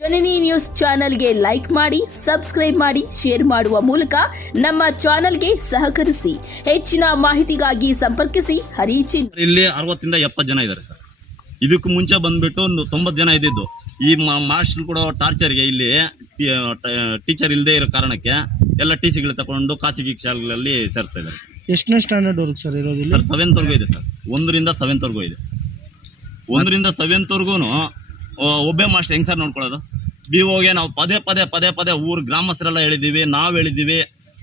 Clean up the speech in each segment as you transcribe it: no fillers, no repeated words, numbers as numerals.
ಜನನಿ news ಚಾನೆಲ್ಗೆ like ಮಾಡಿ, subscribe ಮಾಡಿ, ಶೇರ್ ಮಾಡುವ ಮೂಲಕ ನಮ್ಮ ಚಾನೆಲ್ಗೆ ಸಹಕರಿಸಿ. ಹೆಚ್ಚಿನ ಮಾಹಿತಿಗಾಗಿ ಸಂಪರ್ಕಿಸಿ ಹರೀಚಿ. ಇಲ್ಲಿ 60 ಇಂದ 70 ಜನ ಇದ್ದಾರೆ ಸರ್. ಇದಕ್ಕೂ ಮುಂಚೆ ಬಂದ್ಬಿಟ್ಟು ಒಂದು 90 ಜನ ಇದ್ದಿದ್ದು. ಈ ಮಾಸ್ಟರ್ ಕೂಡ ಟಾರ್ಚರ್ಗೆ ಇಲ್ಲಿ ಟೀಚರ್ ಇಲ್ಲದೆ ಇರೋ ಕಾರಣಕ್ಕೆ ಎಲ್ಲ ಟಿ ಸಿಗಳು ತಗೊಂಡು ಖಾಸಗಿ ಶಾಲೆಗಳಲ್ಲಿ ಸೇರಿಸ್ತಾ ಇದ್ದಾರೆ ಸರ್. ಎಷ್ಟನೇ ಸ್ಟ್ಯಾಂಡರ್ಡ್ ವರ್ಗು ಸರ್ ಇರೋದು? ಸರ್ 7th ವರೆಗೂ ಇದೆ ಸರ್. 1ರಿಂದ 7th ವರೆಗೂ ಇದೆ. 1ರಿಂದ 7th ವರೆಗೂ ಒಬ್ಬೇ ಮಾಸ್ಟರ್ ಹೆಂಗೆ ಸರ್ ನೋಡ್ಕೊಳ್ಳೋದು? BOಗೆ ನಾವು ಪದೇ ಊರು ಗ್ರಾಮಸ್ಥರೆಲ್ಲ ಹೇಳಿದ್ದೀವಿ, ನಾವು ಹೇಳಿದ್ದೀವಿ,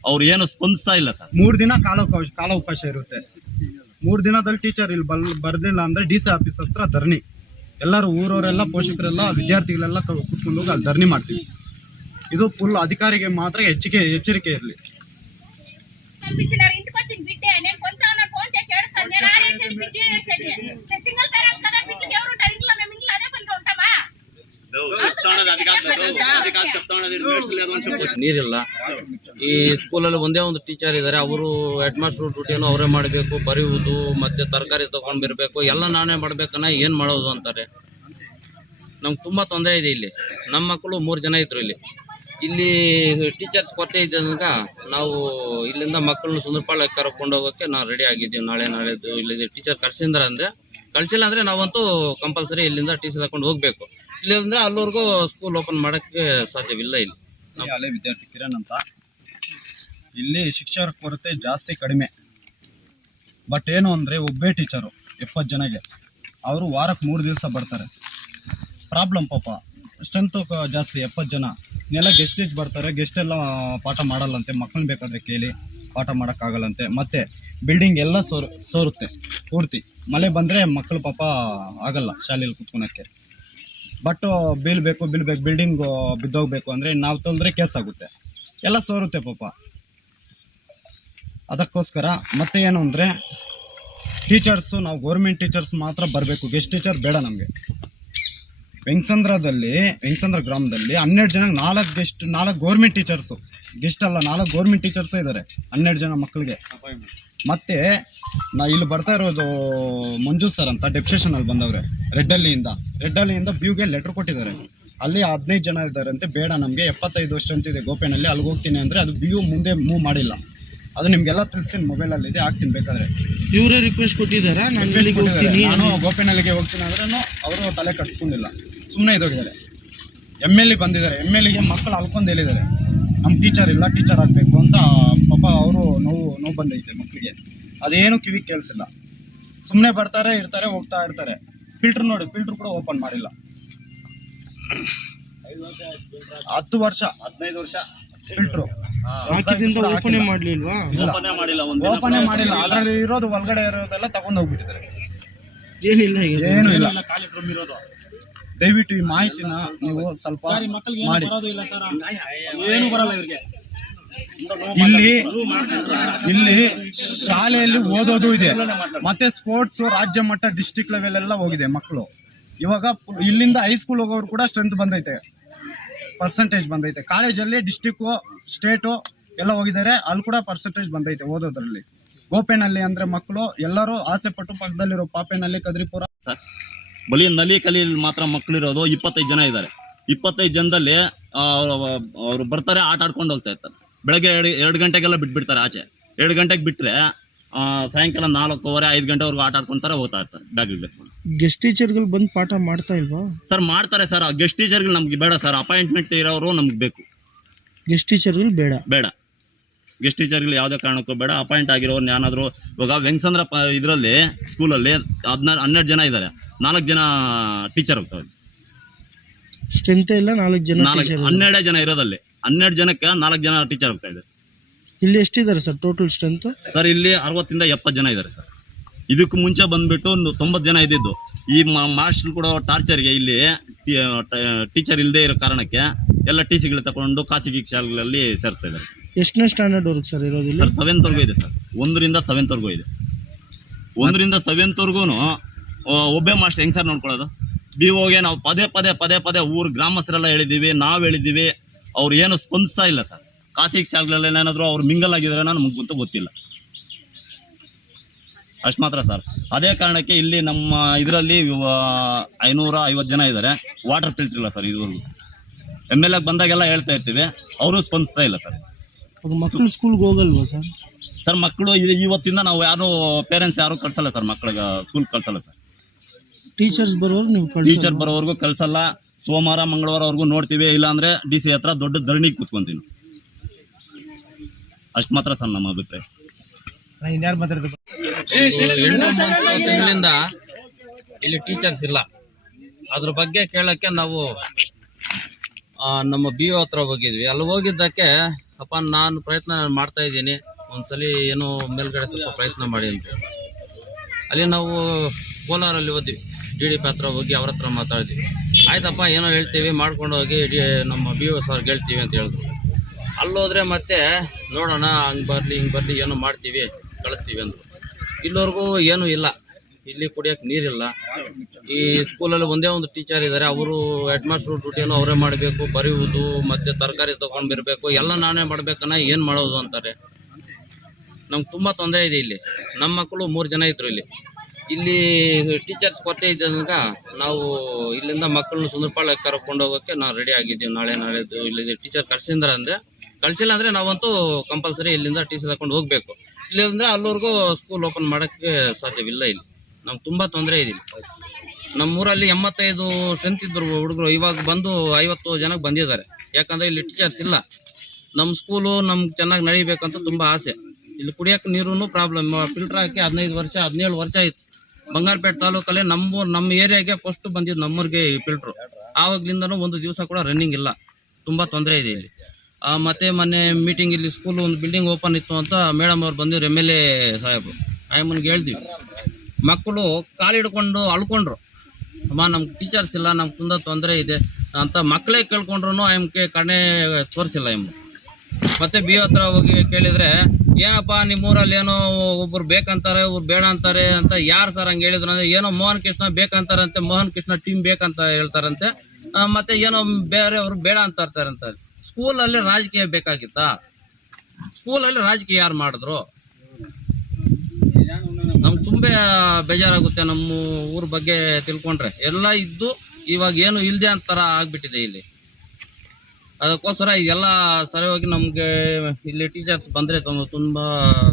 ಅವ್ರು ಏನು ಸ್ಪಂದಿಸ್ತಾ ಇಲ್ಲ ಸರ್. 3 ದಿನ ಕಾಲಾವಕಾಶ ಇರುತ್ತೆ. 3 ದಿನದಲ್ಲಿ ಟೀಚರ್ ಇಲ್ಲಿ ಬರ್ದಿಲ್ಲ ಅಂದರೆ DC ಆಫೀಸ್ ಹತ್ರ ಧರಣಿ. ಎಲ್ಲರೂ ಊರವರೆಲ್ಲ, ಪೋಷಕರೆಲ್ಲ, ವಿದ್ಯಾರ್ಥಿಗಳೆಲ್ಲ ಕೂತ್ಕೊಂಡು ಹೋಗಿ ಅಲ್ಲಿ ಧರಣಿ ಮಾಡ್ತೀವಿ. ಇದು ಫುಲ್ ಅಧಿಕಾರಿಗೆ ಮಾತ್ರ ಎಚ್ಚರಿಕೆ ಇರಲಿ. ನೀರಿಲ್ಲ. ಈ ಸ್ಕೂಲಲ್ಲಿ ಒಂದೇ ಒಂದು ಟೀಚರ್ ಇದ್ದಾರೆ, ಅವರು ಹೆಡ್ ಮಾಸ್ಟರ್ ಡ್ಯೂಟಿಯನ್ನು ಅವರೇ ಮಾಡಬೇಕು, ಬರೆಯುವುದು ಮತ್ತೆ ತರಕಾರಿ ತಗೊಂಡು ಬರಬೇಕು, ಎಲ್ಲ ನಾನೇ ಮಾಡ್ಬೇಕನ್ನ ಏನು ಮಾಡೋದು ಅಂತಾರೆ. ನಮ್ಗೆ ತುಂಬ ತೊಂದರೆ ಇದೆ. ಇಲ್ಲಿ ನಮ್ಮ ಮಕ್ಕಳು 3 ಜನ ಇದ್ರು. ಇಲ್ಲಿ ಟೀಚರ್ಸ್ ಕೊರತೆ ಇದ್ದಾಗ ನಾವು ಇಲ್ಲಿಂದ ಮಕ್ಕಳನ್ನ ಸುಂದರಪಾಳ್ಯಕ್ಕೆ ಕರ್ಕೊಂಡು ಹೋಗೋಕ್ಕೆ ನಾವು ರೆಡಿ ಆಗಿದ್ದೀವಿ. ನಾಳೆದು ಇಲ್ಲಿ ಟೀಚರ್ ಕಳ್ಸಿದ್ರೆ ಅಂದರೆ, ಕಳಿಸಿಲ್ಲ ಅಂದರೆ ನಾವಂತೂ ಕಂಪಲ್ಸರಿ ಇಲ್ಲಿಂದ ಟೀಚರ್ ತಗೊಂಡು ಹೋಗಬೇಕು. ಇಲ್ಲಿಂದ್ರೆ ಅಲ್ಲಿವರೆಗೂ ಸ್ಕೂಲ್ ಓಪನ್ ಮಾಡೋಕ್ಕೆ ಸಾಧ್ಯವಿಲ್ಲ. ಇಲ್ಲಿ ಹಳೆ ವಿದ್ಯಾರ್ಥಿ ಕಿರಣ್ ಅಂತ. ಇಲ್ಲಿ ಶಿಕ್ಷಕರ ಕೊರತೆ ಜಾಸ್ತಿ ಕಡಿಮೆ. ಬಟ್ ಏನು ಅಂದರೆ ಒಬ್ಬೇ ಟೀಚರು 70 ಜನಗೆ, ಅವರು ವಾರಕ್ಕೆ 3 ದಿವಸ ಬರ್ತಾರೆ. ಪ್ರಾಬ್ಲಮ್ ಪಾಪ, ಸ್ಟ್ರೆಂತು ಜಾಸ್ತಿ. 70 ಜನ ನೆಲ ಗೆಸ್ಟೇಜ್ ಬರ್ತಾರೆ. ಗೆಸ್ಟ್ ಎಲ್ಲ ಪಾಠ ಮಾಡಲ್ಲಂತೆ. ಮಕ್ಕಳನ್ನ ಬೇಕಾದರೆ ಕೇಳಿ, ಪಾಠ ಮಾಡೋಕ್ಕಾಗಲ್ಲಂತೆ. ಮತ್ತು ಬಿಲ್ಡಿಂಗ್ ಎಲ್ಲ ಸೋರುತ್ತೆ ಪೂರ್ತಿ. ಮಳೆ ಬಂದರೆ ಮಕ್ಕಳು ಪಾಪ ಆಗಲ್ಲ ಶಾಲೆಯಲ್ಲಿ ಕೂತ್ಕೊಳಕ್ಕೆ. ಬಟ್ ಬೀಳ್ಬೇಕು, ಬಿಲ್ಡಿಂಗ್ ಬಿದ್ದೋಗ್ಬೇಕು ಅಂದರೆ ನಾವು ತೊಳೆದ್ರೆ ಕೇಸ್ ಆಗುತ್ತೆ. ಎಲ್ಲ ಸೋರುತ್ತೆ ಪಾಪ. ಅದಕ್ಕೋಸ್ಕರ ಮತ್ತೆ ಏನು ಅಂದರೆ ಟೀಚರ್ಸು, ನಾವು ಗೌರ್ಮೆಂಟ್ ಟೀಚರ್ಸ್ ಮಾತ್ರ ಬರಬೇಕು, ಗೆಸ್ಟ್ ಟೀಚರ್ ಬೇಡ ನಮಗೆ. ವೆಂಕಸಂದ್ರ ಗ್ರಾಮದಲ್ಲಿ 12 ಜನಕ್ಕೆ 4 ಗೌರ್ಮೆಂಟ್ ಟೀಚರ್ಸು, ಗೆಸ್ಟ್ ಅಲ್ಲ, 4 ಗೌರ್ಮೆಂಟ್ ಟೀಚರ್ಸೇ ಇದ್ದಾರೆ 12 ಜನ ಮಕ್ಕಳಿಗೆ. ಮತ್ತು ಇಲ್ಲಿ ಬರ್ತಾ ಇರೋದು ಮಂಜು ಸರ್ ಅಂತ ಡೆಪ್ಯುಟೇಷನಲ್ಲಿ ಬಂದವ್ರೆ ರೆಡ್ಡಳ್ಳಿಯಿಂದ BOಗೆ ಲೆಟ್ರ್ ಕೊಟ್ಟಿದ್ದಾರೆ. ಅಲ್ಲಿ 15 ಜನ ಇದ್ದಾರೆ ಅಂತೆ. ಬೇಡ ನಮಗೆ 75 ವರ್ಷ ಅಂತಿದೆ ಗೋಪೆನಲ್ಲಿ, ಅಲ್ಲಿಗೆ ಹೋಗ್ತೀನಿ ಅಂದರೆ ಅದು BO ಮುಂದೆ ಮೂವ್ ಮಾಡಿಲ್ಲ. ಅದು ನಿಮಗೆಲ್ಲ ತಿಳಿಸ್ತೀನಿ, ಮೊಬೈಲಲ್ಲಿ ಇದೆ, ಹಾಕ್ತೀನಿ ಬೇಕಾದರೆ. ಇವರೇ ರಿಕ್ವೆಸ್ಟ್ ಕೊಟ್ಟಿದ್ದಾರಾ? ನಾನು ಗೋಪೆನಲ್ಲಿಗೆ ಹೋಗ್ತೀನಿ ಅಂದ್ರೂ ಅವರು ತಲೆ ಕಟ್ಸ್ಕೊಂಡಿಲ್ಲ, ಸುಮ್ಮನೆ ಇದೋಗಿದ್ದಾರೆ. MLA ಬಂದಿದ್ದಾರೆ. MLAಗೆ ಮಕ್ಕಳು ಅಲ್ಕೊಂಡು ಹೇಳಿದ್ದಾರೆ, ನಮ್ಮ ಟೀಚರ್ ಇಲ್ಲ, ಟೀಚರ್ ಆಗಬೇಕು ಅಂತ. ಪಾಪ ಅವರು ನೋವು ಬಂದೈತೆ ಮಕ್ಕಳಿಗೆ. ಅದೇನು ಕಿವಿಗೆ ಕೇಳಿಸಿಲ್ಲ. ಸುಮ್ಮನೆ ಬರ್ತಾರೆ, ಇರ್ತಾರೆ, ಹೋಗ್ತಾ ಇರ್ತಾರೆ. ಫಿಲ್ಟ್ರ್ ನೋಡಿ, ಫಿಲ್ಟ್ರ್ ಕೂಡ ಓಪನ್ ಮಾಡಿಲ್ಲ. 10 ವರ್ಷ 15 ವರ್ಷ ಫಿಲ್ಟ್ರು ಓಪನ್ ಮಾಡಲಿಲ್ವಾ? ಓಪನ್ ಮಾಡಿಲ್ಲ. ಅದರಲ್ಲಿ ಇರೋದು, ಒಳಗಡೆ ಇರೋದೆಲ್ಲ ತಗೊಂಡು ಹೋಗ್ಬಿಟ್ಟಿದ್ದಾರೆ. ಏನು ಇಲ್ಲ. ದಯವಿಟ್ಟು ಈ ಮಾಹಿತಿನ ನೀವು ಸ್ವಲ್ಪ ಮಾಡಿ. ಇಲ್ಲಿ ಶಾಲೆಯಲ್ಲಿ ಓದೋದು ಇದೆ, ಮತ್ತೆ ಸ್ಪೋರ್ಟ್ಸ್ ರಾಜ್ಯ ಮಟ್ಟ ಡಿಸ್ಟ್ರಿಕ್ಟ್ ಲೆವೆಲ್ ಎಲ್ಲ ಹೋಗಿದೆ ಮಕ್ಕಳು. ಇವಾಗ ಇಲ್ಲಿಂದ ಹೈಸ್ಕೂಲ್ ಹೋಗೋರು ಕೂಡ ಸ್ಟ್ರೆಂತ್ ಬಂದೈತೆ, ಪರ್ಸೆಂಟೇಜ್ ಬಂದೈತೆ. ಕಾಲೇಜಲ್ಲಿ ಡಿಸ್ಟ್ರಿಕ್ಟು, ಸ್ಟೇಟು ಎಲ್ಲ ಹೋಗಿದ್ದಾರೆ, ಅಲ್ಲಿ ಕೂಡ ಪರ್ಸೆಂಟೇಜ್ ಬಂದೈತೆ ಓದೋದ್ರಲ್ಲಿ. ಗೋಪೆನಲ್ಲಿ ಅಂದರೆ ಮಕ್ಕಳು ಎಲ್ಲರೂ ಆಸೆ ಪಟ್ಟು ಪಕ್ಕದಲ್ಲಿರೋ ಪಾಪೆನಲ್ಲಿ, ಕದ್ರಿಪುರ ಬಲಿ ನಲಿ ಕಲಿಯಲ್ಲಿ ಮಾತ್ರ ಮಕ್ಕಳಿರೋದು 25 ಜನ ಇದ್ದಾರೆ. 25 ಜನದಲ್ಲಿ ಅವರು ಬರ್ತಾರೆ, ಆಟ ಆಡ್ಕೊಂಡು ಹೋಗ್ತಾ ಇರ್ತಾರೆ. ಬೆಳಗ್ಗೆ 2 ಗಂಟೆಗೆಲ್ಲ ಬಿಟ್ಬಿಡ್ತಾರೆ ಆಚೆ. 2 ಗಂಟೆಗೆ ಬಿಟ್ಟರೆ ಸಾಯಂಕಾಲ 4:15 5 ಗಂಟೆವರೆಗೂ ಆಟ ಆಡ್ಕೊಂತಾರೆ, ಹೋಗ್ತಾ ಇರ್ತಾರೆ ಬ್ಯಾಗ್ ಇಟ್ಕೊಂಡು. ಗೆಸ್ಟ್ ಟೀಚರ್ಗಳು ಬಂದು ಪಾಠ ಮಾಡ್ತಾ ಇಲ್ವಾ ಸರ್? ಮಾಡ್ತಾರೆ ಸರ್. ಗೆಸ್ಟ್ ಟೀಚರ್ಗಳು ನಮ್ಗೆ ಬೇಡ ಸರ್. ಅಪಾಯಿಂಟ್ಮೆಂಟ್ ಇರೋರು ನಮ್ಗೆ ಬೇಕು. ಗೆಸ್ಟ್ ಟೀಚರ್ಗಳು ಬೇಡ. ಗೆಸ್ಟ್ ಟೀಚರ್ಗಳು ಯಾವುದೇ ಕಾರಣಕ್ಕೂ ಬೇಡ. ಅಪಾಯಿಂಟ್ ಆಗಿರೋರು ಯಾರಾದರೂ, ಇವಾಗ ವೆಂಕಸಂದ್ರ ಇದರಲ್ಲಿ ಸ್ಕೂಲಲ್ಲಿ 12 ಜನ ಇದ್ದಾರೆ, 4 ಜನ ಟೀಚರ್ ಹೋಗ್ತಾರೆ. ಸ್ಟ್ರೆಂತ್ ಇಲ್ಲ, 4 ಜನ 12 ಜನ ಇರೋದಲ್ಲಿ 12 ಜನಕ್ಕೆ 4 ಜನ ಟೀಚರ್ ಹೋಗ್ತಾ ಇದ್ದಾರೆ. ಇಲ್ಲಿ ಎಷ್ಟಿದ್ದಾರೆ ಸರ್ ಟೋಟಲ್ ಸ್ಟ್ರೆಂತ್? ಸರ್ ಇಲ್ಲಿ 60 ಇಂದ 70 ಜನ ಇದ್ದಾರೆ ಸರ್. ಇದಕ್ಕೂ ಮುಂಚೆ ಬಂದ್ಬಿಟ್ಟು ಒಂದು 90 ಜನ ಇದ್ದಿದ್ದು. ಈ ಮಾಸ್ಟರ್ ಕೂಡ ಟಾರ್ಚರ್ಗೆ ಇಲ್ಲಿ ಟೀಚರ್ ಇಲ್ಲದೆ ಇರೋ ಕಾರಣಕ್ಕೆ ಎಲ್ಲ ಟಿ ಸಿಗಳು ತಗೊಂಡು ಖಾಸಗಿ ಶಾಲೆಗಳಲ್ಲಿ ಸೇರಿಸ್ತಾ ಇದ್ದಾರೆ. ಎಷ್ಟನೇ ಸ್ಟ್ಯಾಂಡರ್ಡ್ ವರ್ಗು ಸರ್ ಇರೋದು? ಸರ್ 7th ವರೆಗೂ ಇದೆ ಸರ್. 1ರಿಂದ 7th ವರೆಗೂ ಇದೆ. 1ರಿಂದ 7th ವರೆಗೂ ಒಬ್ಬೇ ಮಾಸ್ಟರ್ ಹೆಂಗೆ ಸರ್ ನೋಡ್ಕೊಳ್ಳೋದು? BOಗೆ ನಾವು ಪದೇ ಊರು ಗ್ರಾಮಸ್ಥರೆಲ್ಲ ಹೇಳಿದ್ದೀವಿ, ನಾವು ಹೇಳಿದ್ದೀವಿ, ಅವ್ರು ಏನು ಸ್ಪಂದಿಸ್ತಾ ಇಲ್ಲ ಸರ್. ಖಾಸಗಿ ಶಾಲೆಗಳಲ್ಲಿ ಏನಾದರೂ ಅವ್ರು ಮಿಂಗಲ್ ಆಗಿದ್ದಾರೆ ನಮ್ಗೆ ಗೊತ್ತಿಲ್ಲ. ಅಷ್ಟು ಮಾತ್ರ ಸರ್. ಅದೇ ಕಾರಣಕ್ಕೆ ಇಲ್ಲಿ ನಮ್ಮ ಇದರಲ್ಲಿ 550 ಜನ ಇದ್ದಾರೆ. ವಾಟರ್ ಫಿಲ್ಟರ್ ಇಲ್ಲ ಸರ್ ಇದುವರೆಗೂ. MLA ಬಂದಾಗೆಲ್ಲ ಹೇಳ್ತಾ ಇರ್ತೀವಿ, ಅವರು ಸ್ಪಂದಿಸ್ತಾ ಇಲ್ಲ ಸರ್. ಅದು ಮಕ್ಕಳು ಸ್ಕೂಲ್ಗೆ ಹೋಗಲ್ವಾ ಸರ್? ಸರ್ ಮಕ್ಕಳು ಇವತ್ತಿಂದ ನಾವು ಯಾರು ಪೇರೆಂಟ್ಸ್ ಯಾರು ಕಳ್ಸಲ್ಲ ಸರ್, ಮಕ್ಕಳಿಗೆ ಸ್ಕೂಲ್ ಕಳ್ಸಲ್ಲ ಸರ್. ಟೀಚರ್ಸ್ ಬರೋರು ನೀವು ಟೀಚರ್ ಬರೋವರೆಗೂ ಕಳ್ಸಲ್ಲ. ಸೋಮವಾರ ಮಂಗಳವಾರವರೆಗೂ ನೋಡ್ತೀವಿ, ಇಲ್ಲಾಂದ್ರೆ DC ಹತ್ರ ದೊಡ್ಡ ಧರಣಿಗೆ ಕೂತ್ಕೊಂತೀವಿ. ಅಷ್ಟು ಮಾತ್ರ ಸರ್ ನಮ್ಮ ಅಭಿಪ್ರಾಯ. 8 ತಿಂಗಳಿಂದ ಇಲ್ಲಿ ಟೀಚರ್ಸ್ ಇಲ್ಲ. ಅದ್ರ ಬಗ್ಗೆ ಕೇಳಕ್ಕೆ ನಾವು ನಮ್ಮ BO ಹತ್ರ ಹೋಗಿದ್ವಿ. ಅಲ್ಲಿ ಹೋಗಿದ್ದಕ್ಕೆ ಅಪ್ಪ ನಾನು ಪ್ರಯತ್ನ ಮಾಡ್ತಾ ಇದ್ದೀನಿ, ಒಂದ್ಸಲಿ ಏನೋ ಮೇಲ್ಗಡೆ ಸ್ವಲ್ಪ ಪ್ರಯತ್ನ ಮಾಡಿ ಅಂತ. ಅಲ್ಲಿ ನಾವು ಕೋಲಾರಲ್ಲಿ ಹೋದ್ವಿ, DDP ಹತ್ರ ಹೋಗಿ ಅವ್ರ ಹತ್ರ ಮಾತಾಡಿದ್ವಿ. ಆಯ್ತಪ್ಪ ಏನೋ ಹೇಳ್ತೀವಿ, ಮಾಡ್ಕೊಂಡು ಹೋಗಿ ನಮ್ಮ BO ಸರ್ಗೆ ಹೇಳ್ತೀವಿ ಅಂತ ಹೇಳಿದ್ರು. ಅಲ್ಲೋದ್ರೆ ಮತ್ತೆ ನೋಡೋಣ, ಹಂಗೆ ಬರಲಿ ಹಿಂಗೆ ಬರಲಿ ಏನೋ ಮಾಡ್ತೀವಿ ಕಳಿಸ್ತೀವಿ ಅಂದರು. ಇಲ್ಲಿವರೆಗೂ ಏನೂ ಇಲ್ಲ. ಇಲ್ಲಿ ಕುಡಿಯೋಕ್ಕೆ ನೀರಿಲ್ಲ. ಈ ಸ್ಕೂಲಲ್ಲಿ ಒಂದೇ ಒಂದು ಟೀಚರ್ ಇದ್ದಾರೆ, ಅವರು ಹೆಡ್ ಮಾಸ್ಟ್ರು ಡ್ಯೂಟಿಯನ್ನು ಅವರೇ ಮಾಡಬೇಕು, ಬರೆಯುವುದು ಮತ್ತು ತರಕಾರಿ ತೊಗೊಂಡು ಬರಬೇಕು, ಎಲ್ಲ ನಾನೇ ಮಾಡ್ಬೇಕನ್ನ ಏನು ಮಾಡೋದು ಅಂತಾರೆ. ನಮ್ಗೆ ತುಂಬ ತೊಂದರೆ ಇದೆ. ಇಲ್ಲಿ ನಮ್ಮ ಮಕ್ಕಳು 3 ಜನ ಇದ್ರು. ಇಲ್ಲಿ ಟೀಚರ್ಸ್ ಕೊರತೆ ಇದ್ದಾಗ ನಾವು ಇಲ್ಲಿಂದ ಮಕ್ಕಳನ್ನ ಸುಂದರಪಾಳ್ಯ ಕರ್ಕೊಂಡು ಹೋಗೋಕ್ಕೆ ನಾವು ರೆಡಿ ಆಗಿದ್ದೀವಿ. ನಾಳೆದು ಇಲ್ಲಿ ಟೀಚರ್ ಕಳಿಸಿಲ್ಲ ಅಂದರೆ ನಾವಂತೂ ಕಂಪಲ್ಸರಿ ಇಲ್ಲಿಂದ ಟೀಚರ್ ತಗೊಂಡು ಹೋಗಬೇಕು. ಇಲ್ಲಿಂದ ಅಲ್ಲಿವರೆಗೂ ಸ್ಕೂಲ್ ಓಪನ್ ಮಾಡೋಕ್ಕೆ ಸಾಧ್ಯವಿಲ್ಲ. ಇಲ್ಲಿ ನಮ್ಗೆ ತುಂಬ ತೊಂದರೆ ಇದೆ. ನಮ್ಮೂರಲ್ಲಿ 85 ಸ್ಟ್ರೆಂತ್ ಇದ್ದರು ಹುಡುಗರು, ಇವಾಗ ಬಂದು 50 ಜನಕ್ಕೆ ಬಂದಿದ್ದಾರೆ. ಯಾಕಂದರೆ ಇಲ್ಲಿ ಟೀಚರ್ಸ್ ಇಲ್ಲ. ನಮ್ಮ ಸ್ಕೂಲು ನಮ್ಗೆ ಚೆನ್ನಾಗಿ ನಡಿಬೇಕಂತ ತುಂಬ ಆಸೆ. ಇಲ್ಲಿ ಕುಡಿಯೋಕ್ಕೆ ನೀರು ಪ್ರಾಬ್ಲಮ್. ಫಿಲ್ಟರ್ ಹಾಕಿ 15 ವರ್ಷ 17 ವರ್ಷ ಆಯಿತು. ಬಂಗಾರಪೇಟೆ ತಾಲೂಕಲ್ಲೇ ನಮ್ಮ ಏರಿಯಾಗೆ ಫಸ್ಟ್ ಬಂದಿದ್ದು ನಮ್ಮೂರಿಗೆ ಫಿಲ್ಟ್ರು. ಆವಾಗ್ಲಿಂದನೂ ಒಂದು ದಿವಸ ಕೂಡ ರನ್ನಿಂಗ್ ಇಲ್ಲ. ತುಂಬ ತೊಂದರೆ ಇದೆ ಇಲ್ಲಿ. ಮತ್ತು ಮೊನ್ನೆ ಮೀಟಿಂಗ್ ಇಲ್ಲಿ ಸ್ಕೂಲ್ ಒಂದು ಬಿಲ್ಡಿಂಗ್ ಓಪನ್ ಇತ್ತು ಅಂತ ಮೇಡಮ್ ಅವ್ರು ಬಂದಿದ್ರು, MLA ಸಾಹೇಬರು. ಆಯಮ್ಮನಿಗೆ ಹೇಳ್ತೀವಿ, ಮಕ್ಕಳು ಕಾಲಿಡ್ಕೊಂಡು ಅಳ್ಕೊಂಡ್ರು, ಅಮ್ಮ ನಮ್ಗೆ ಟೀಚರ್ಸ್ ಇಲ್ಲ, ನಮ್ಗೆ ತುಂಬ ತೊಂದರೆ ಇದೆ ಅಂತ ಮಕ್ಕಳೇ ಕೇಳ್ಕೊಂಡ್ರು ಆಯಮ್ಗೆ ಕಣ್ಣೆ ತೋರಿಸಿಲ್ಲ ಆಯಮ್ಮ. ಮತ್ತು BO ಹತ್ರ ಹೋಗಿ ಕೇಳಿದರೆ, ಏನಪ್ಪ ನಿಮ್ಮೂರಲ್ಲಿ ಏನೋ ಒಬ್ಬರು ಬೇಕಂತಾರೆ, ಒಬ್ರು ಬೇಡ ಅಂತಾರೆ ಅಂತ. ಯಾರು ಸರ್ ಹಂಗೆ ಹೇಳಿದ್ರು ಅಂದರೆ, ಏನೋ ಮೋಹನ್ ಕೃಷ್ಣ ಬೇಕಂತಾರಂತೆ, ಮೋಹನ್ ಕೃಷ್ಣ ಟೀಮ್ ಬೇಕಂತ ಹೇಳ್ತಾರಂತೆ. ಮತ್ತು ಏನೋ ಬೇರೆಯವರು ಬೇಡ ಅಂತ ಇರ್ತಾರಂತೆ. ಸ್ಕೂಲಲ್ಲಿ ರಾಜಕೀಯ ಬೇಕಾಗಿತ್ತಾ? ಸ್ಕೂಲಲ್ಲಿ ರಾಜಕೀಯ ಯಾರು ಮಾಡಿದ್ರು? ನಮ್ಗೆ ತುಂಬ ಬೇಜಾರಾಗುತ್ತೆ ನಮ್ಮ ಊರ ಬಗ್ಗೆ ತಿಳ್ಕೊಂಡ್ರೆ. ಎಲ್ಲ ಇದ್ದು ಇವಾಗ ಏನು ಇಲ್ಲದೆ ಅಂತರ ಆಗ್ಬಿಟ್ಟಿದೆ ಇಲ್ಲಿ. ಅದಕ್ಕೋಸ್ಕರ ಎಲ್ಲ ಸರಿಯಾಗಿ ನಮಗೆ ಇಲ್ಲಿ ಟೀಚರ್ಸ್ ಬಂದರೆ ತುಂಬ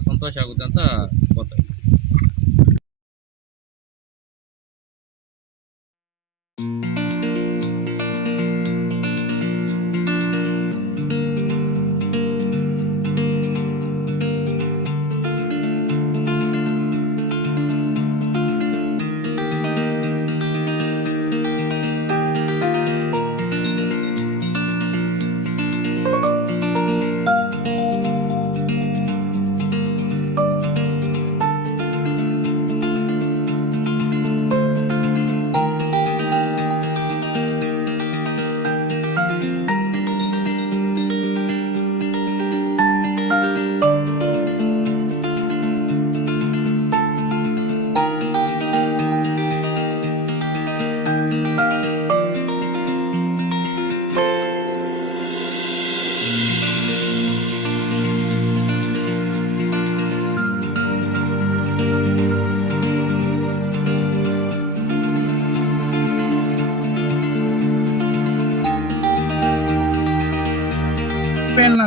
ಸಂತೋಷ ಆಗುತ್ತೆ ಅಂತ ಗೊತ್ತಾಯ್ತು.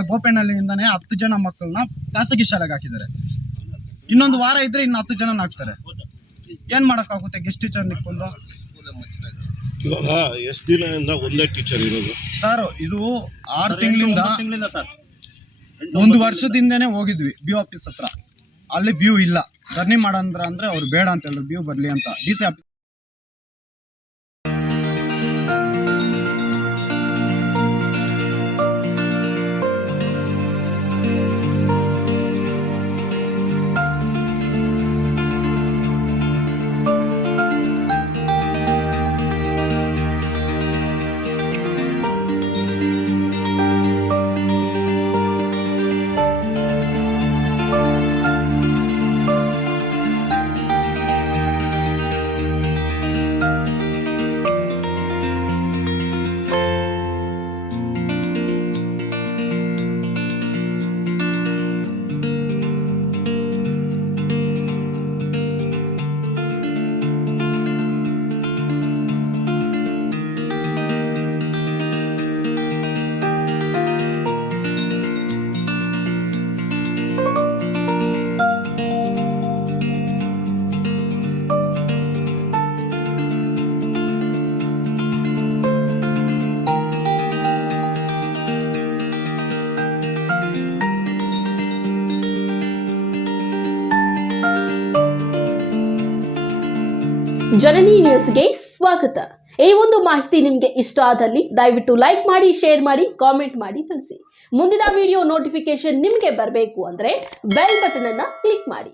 ಗೋಪೇನಹಳ್ಳಿಯಿಂದಾನೆ 10 ಜನ ಮಕ್ಕಳನ್ನ ಖಾಸಗಿ ಶಾಲೆಗೆ ಹಾಕಿದ್ದಾರೆ. ಇನ್ನೊಂದು ವಾರ ಇದ್ರೆ ಇನ್ನು 10 ಜನ ಹಾಕ್ತಾರೆ. ಏನ್ ಮಾಡಕ್ಕಾಗುತ್ತೆ ಗೆಸ್ಟ್ ಟೀಚರ್ ನಿಕ್ಕೊಂಡು? ಇವಾಗ ಎಷ್ಟು ದಿನದಿಂದ ಒಂದೇ ಟೀಚರ್ ಇರೋದು ಸರ್? ಇದು 6 ತಿಂಗಳಿಂದ ಸರ್, 1 ವರ್ಷದಿಂದನೇ ಹೋಗಿದ್ವಿ BO ಆಫೀಸ್ ಹತ್ರ. ಅಲ್ಲಿ BO ಇಲ್ಲ. ಧರಣಿ ಅಂದ್ರೆ ಅವ್ರು ಬೇಡ ಅಂತ ಹೇಳಿದ್ರು, BO ಬರ್ಲಿ ಅಂತ. DC ಆಫೀಸ್ ಜನನಿ ನ್ಯೂಸ್ಗೆ ಸ್ವಾಗತ. ಈ ಒಂದು ಮಾಹಿತಿ ನಿಮಗೆ ಇಷ್ಟ ಆದಲ್ಲಿ ದಯವಿಟ್ಟು ಲೈಕ್ ಮಾಡಿ, ಶೇರ್ ಮಾಡಿ, ಕಾಮೆಂಟ್ ಮಾಡಿ ತಿಳಿಸಿ. ಮುಂದಿನ ವಿಡಿಯೋ ನೋಟಿಫಿಕೇಶನ್ ನಿಮಗೆ ಬರಬೇಕು ಅಂದ್ರೆ ಬೆಲ್ ಬಟನ್ ಅನ್ನ ಕ್ಲಿಕ್ ಮಾಡಿ.